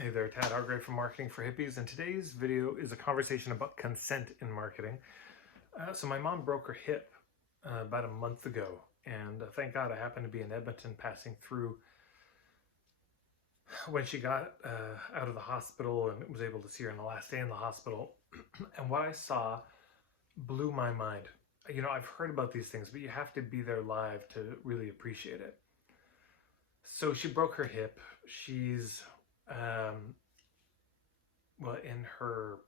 Hey there, Tad Hargrave from Marketing for Hippies, and today's video is a conversation about consent in marketing. So my mom broke her hip about a month ago, and thank God I happened to be in Edmonton passing through when she got out of the hospital and was able to see her on the last day in the hospital. And what I saw blew my mind. You know, I've heard about these things, but you have to be there live to really appreciate it. So she broke her hip. She's in her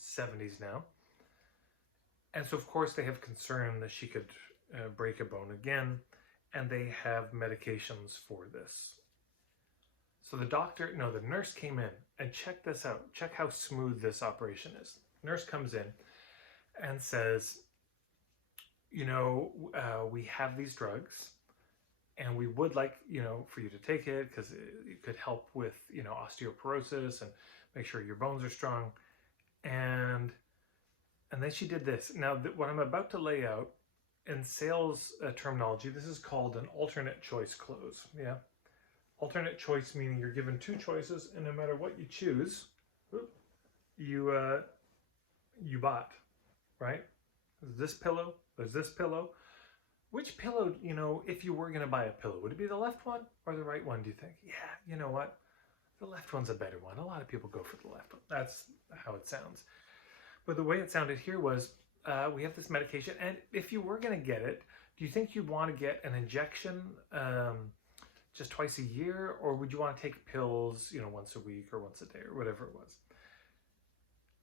70s now. And so, of course, they have concern that she could break a bone again, and they have medications for this. So the nurse came in and checked this out. Check how smooth this operation is. Nurse comes in and says, we have these drugs, and we would like, for you to take it because it could help with, osteoporosis and make sure your bones are strong. And then she did this. Now, what I'm about to lay out in sales terminology, this is called an alternate choice close. Yeah. Alternate choice meaning you're given two choices, and no matter what you choose, you bought, right? There's this pillow, there's this pillow. Which pillow, if you were going to buy a pillow, would it be the left one or the right one, do you think? Yeah, you know what? The left one's a better one. A lot of people go for the left one. That's how it sounds. But the way it sounded here was, we have this medication, and if you were going to get it, do you think you'd want to get an injection just twice a year, or would you want to take pills, once a week or once a day or whatever it was?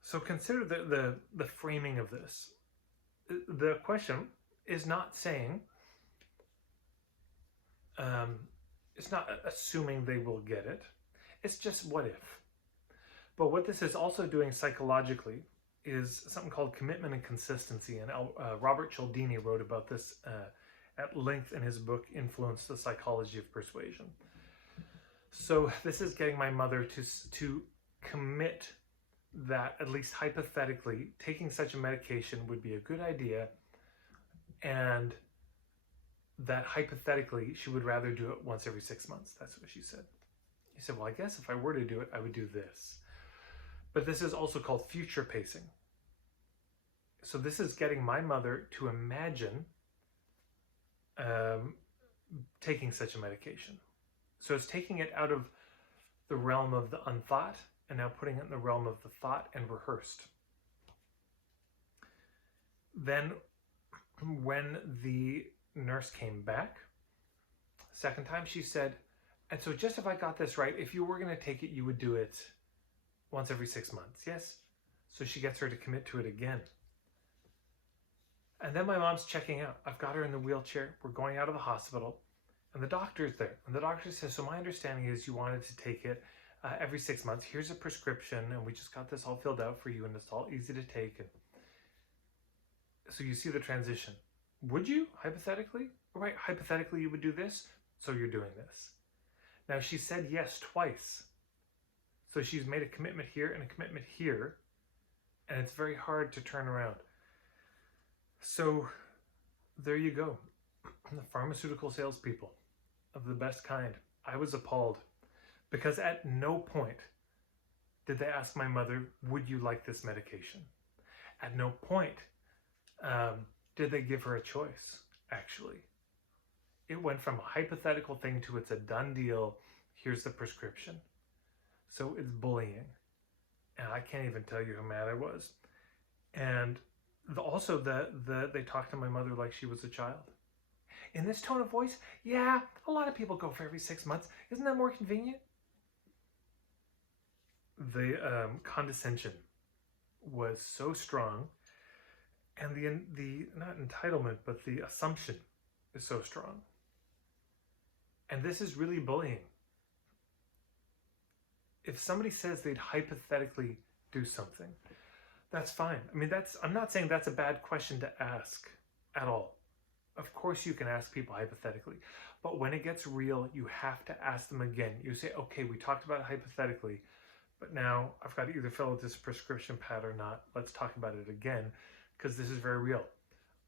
So consider the framing of this. The question is not saying, it's not assuming they will get it. It's just what if. But what this is also doing psychologically is something called commitment and consistency. And Robert Cialdini wrote about this at length in his book, Influence: The Psychology of Persuasion. So this is getting my mother to commit that, at least hypothetically, taking such a medication would be a good idea, and that hypothetically she would rather do it once every 6 months. That's what she said. He said, well, I guess if I were to do it, I would do this. But this is also called future pacing. So this is getting my mother to imagine taking such a medication. So it's taking it out of the realm of the unthought and now putting it in the realm of the thought and rehearsed. Then when the nurse came back, second time, she said, and so just if I got this right, if you were going to take it, you would do it once every 6 months. Yes? So she gets her to commit to it again. And then my mom's checking out. I've got her in the wheelchair. We're going out of the hospital. And the doctor's there. And the doctor says, so my understanding is you wanted to take it every 6 months. Here's a prescription. And we just got this all filled out for you. And it's all easy to take. And so you see the transition. Would you, hypothetically? Right, hypothetically you would do this. So you're doing this. Now she said yes twice. So she's made a commitment here and a commitment here. And it's very hard to turn around. So there you go. The pharmaceutical salespeople of the best kind. I was appalled because at no point did they ask my mother, would you like this medication? At no point did they give her a choice, actually. It went from a hypothetical thing to it's a done deal. Here's the prescription. So it's bullying. And I can't even tell you how mad I was. And also, they talked to my mother like she was a child. In this tone of voice, yeah, a lot of people go for every 6 months. Isn't that more convenient? The condescension was so strong, and the not entitlement, but the assumption is so strong. And this is really bullying. If somebody says they'd hypothetically do something, that's fine. I mean, I'm not saying that's a bad question to ask at all. Of course you can ask people hypothetically, but when it gets real, you have to ask them again. You say, okay, we talked about it hypothetically, but now I've got to either fill out this prescription pad or not. Let's talk about it again, because this is very real.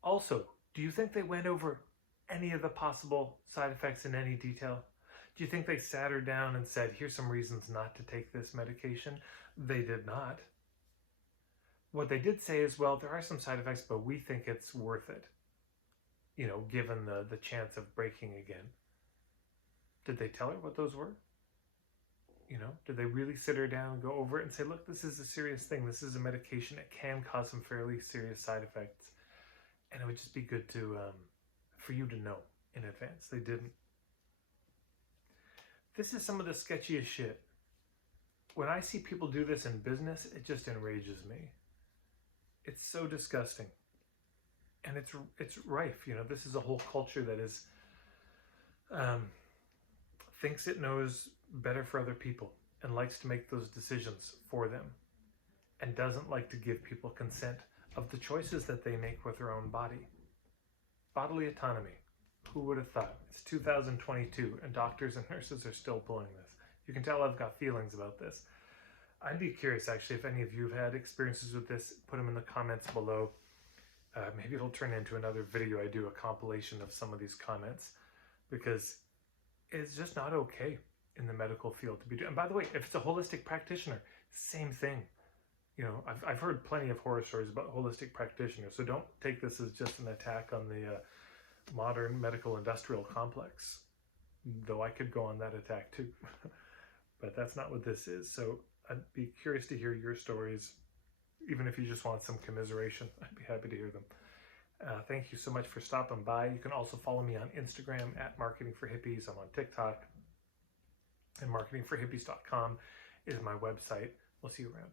Also, do you think they went over any of the possible side effects in any detail? Do you think they sat her down and said, here's some reasons not to take this medication? They did not. What they did say is, well, there are some side effects, but we think it's worth it, given the chance of breaking again. Did they tell her what those were? Did they really sit her down and go over it and say, look, this is a serious thing. This is a medication. It can cause some fairly serious side effects. And it would just be good for you to know in advance. They didn't. This is some of the sketchiest shit. When I see people do this in business, it just enrages me. It's so disgusting. And it's rife. This is a whole culture that is thinks it knows better for other people and likes to make those decisions for them and doesn't like to give people consent of the choices that they make with their own body. Bodily autonomy. Who would have thought? It's 2022 and doctors and nurses are still pulling this. You can tell I've got feelings about this. I'd be curious actually if any of you have had experiences with this. Put them in the comments below. Maybe it'll turn into another video. I do a compilation of some of these comments because it's just not okay in the medical field to be doing. And by the way, if it's a holistic practitioner, same thing. I've heard plenty of horror stories about holistic practitioners, so don't take this as just an attack on the modern medical industrial complex, though I could go on that attack too. But that's not what this is. So I'd be curious to hear your stories. Even if you just want some commiseration, I'd be happy to hear them. Thank you so much for stopping by. You can also follow me on Instagram at Marketing for Hippies. I'm on TikTok, and marketingforhippies.com is my website. We'll see you around.